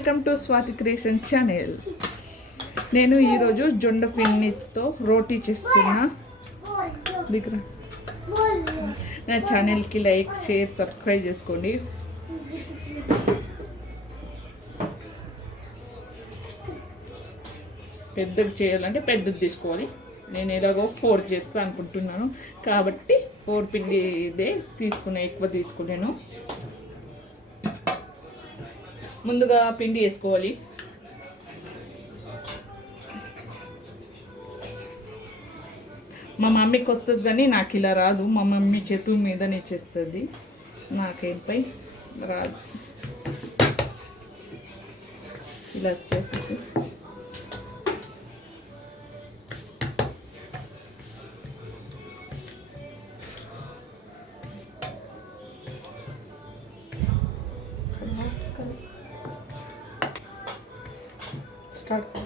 Welcome to Swathi creation channel. నేను ఈరోజు జొండ పిండితో రోటీ చేస్తున్నా. నా ఛానల్కి లైక్, షేర్, సబ్స్క్రైబ్ చేసుకోండి. పెద్దది చేయాలంటే పెద్దది తీసుకోవాలి. నేను ఎలాగో 4 చేస్తా అనుకుంటున్నాను కాబట్టి 4 పిండి ఇదే తీసుకునే, ఎక్కువ తీసుకున్నాను. ముందుగా పిండి వేసుకోవాలి. మా మమ్మీకి వస్తుంది కానీ నాకు ఇలా రాదు. మా మమ్మీ చేతుల మీదనే చేస్తుంది, నాకేంపై రాదు. ఇలా వచ్చేసేసి స్టార్ట్.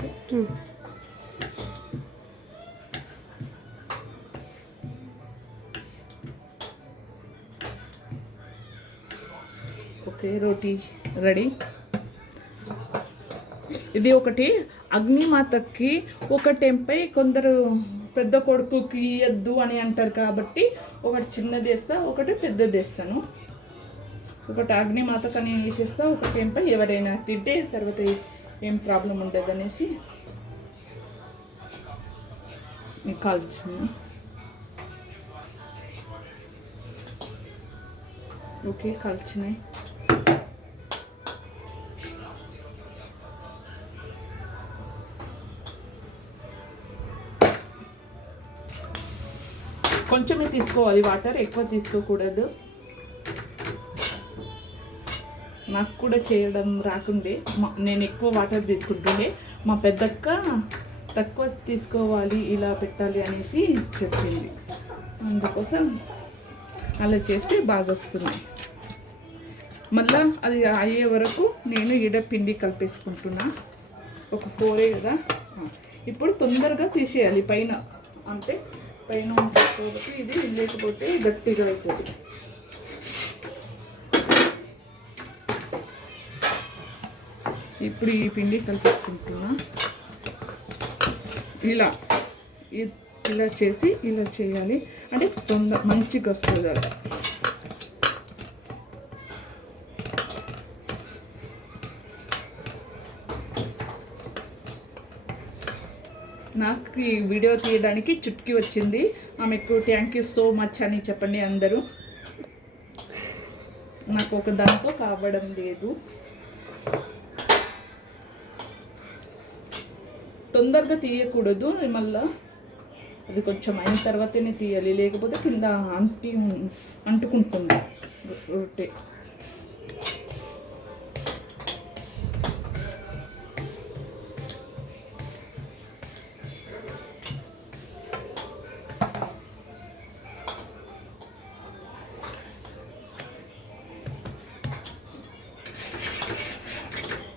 ఓకే, రోటీ రెడీ. ఇది ఒకటి అగ్నిమాతకి ఒక టెంపై కొందరు పెద్ద కొడుకుకి ఇయ్యద్దు అని అంటారు కాబట్టి ఒకటి చిన్నది వేస్తా, ఒకటి పెద్దది వేస్తాను. ఒకటి అగ్నిమాతకు అని వేసేస్తా, ఒక టెంపై ఎవరైనా తింటే తర్వాత ఏం ప్రాబ్లం ఉండదు అనేసి కాల్చున్నాను. ఓకే, కాల్చినాయి. కొంచెమే తీసుకోవాలి వాటర్, ఎక్కువ తీసుకోకూడదు. నాకు కూడా చేయడం రాకుండే, నేను ఎక్కువ వాటర్ తీసుకుంటుండే. మా పెద్దక్క తక్కువ తీసుకోవాలి, ఇలా పెట్టాలి అనేసి చెప్పింది. అందుకోసం అలా చేస్తే బాగా వస్తున్నాయి. మళ్ళీ అది అయ్యే వరకు నేను ఈడ పిండి కలిపేసుకుంటున్నా. ఒక 4 కదా. ఇప్పుడు తొందరగా తీసేయాలి పైన, అంటే పైన ఉంటుంది కాబట్టి ఇది లేకపోతే గట్టిగా అవుతుంది. ఇప్పుడు ఈ పిండి కలిపేసుకుంటున్నా. ఇలా చేసి ఇలా చేయాలి, అంటే మంచిగా వస్తుంది. అది నాకు ఈ వీడియో తీయడానికి చుట్కీ వచ్చింది. ఆమెకు థ్యాంక్ యూ సో మచ్ అని చెప్పండి అందరూ. నాకు ఒక దాంతో కావడం లేదు. తొందరగా తీయకూడదు, మళ్ళీ అది కొంచెం అయిన తర్వాతనే తీయాలి, లేకపోతే కింద అంటుకుంటుంది రొట్టె.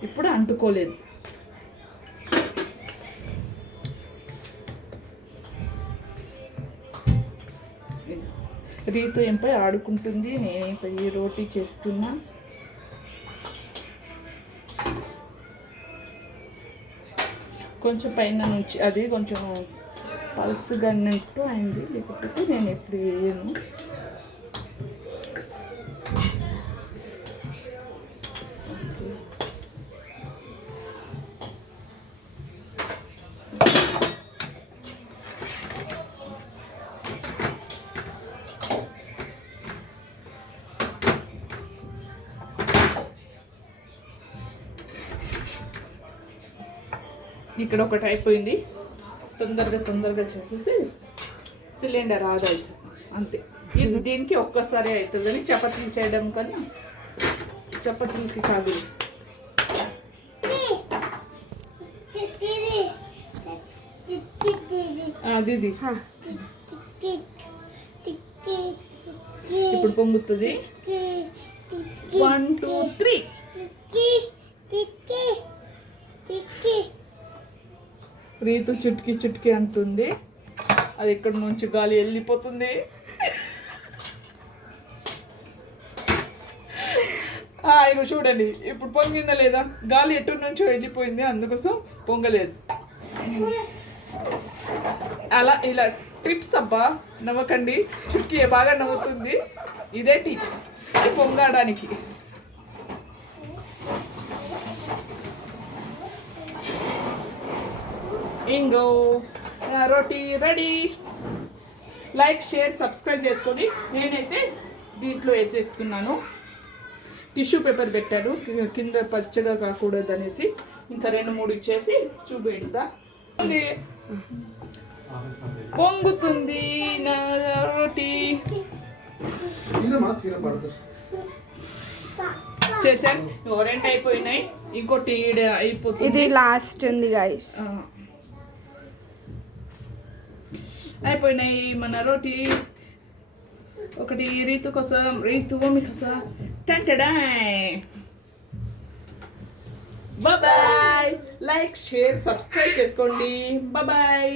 ఇప్పుడు అంటుకోలేదు. రీతు ఏంపై ఆడుకుంటుంది, నేనేంపై రోటీ చేస్తున్నా. కొంచెం పైన నుంచి అది కొంచెం పల్స్గా అన్నట్టు అయింది, లేకపోతే నేను ఎప్పుడు వేయను. ఇక్కడ ఒకటి అయిపోయింది. తొందరగా చేసేసి సిలిండర్ ఆదా అవుతుంది, అంతే. ఇది దీనికి ఒక్కసారి అవుతుంది అని చపాతీలు చేయడం కన్నా చపాతీలకి కాదు. దీది ఇప్పుడు పొంగుతుంది. 1 2 3 రీతు చుట్కీ అంటుంది. అది ఇక్కడ నుంచి గాలి వెళ్ళిపోతుంది. ఇగో చూడండి ఇప్పుడు పొంగిందా లేదా, గాలి ఎటు నుంచో వెళ్ళిపోయింది, అందుకోసం పొంగలేదు. అలా ఇలా టిప్స్ అబ్బా, నవ్వకండి. చుక్కి బాగా నవ్వుతుంది. ఇదే టిప్స్ పొంగడానికి. ఇంగో రోటీ రెడీ. లైక్, షేర్, సబ్స్క్రైబ్ చేసుకొని నేనైతే దీంట్లో వేసేస్తున్నాను. టిష్యూ పేపర్ పెట్టారు కింద పచ్చగా కాకూడదు అనేసి. ఇంకా 2-3 ఇచ్చేసి చూపెడతా. పొంగుతుంది నా రోటీ. చేశాను. 2 అయిపోయినాయి, ఇంకోటి అయిపోతుంది. ఇది లాస్ట్ ఉంది గైస్. అయిపోయినాయి మన రోటీ. ఒకటి రీతు కోసం, రీతు మీకోసం. బాయ్. లైక్, షేర్, సబ్స్క్రైబ్ చేసుకోండి. బాయ్.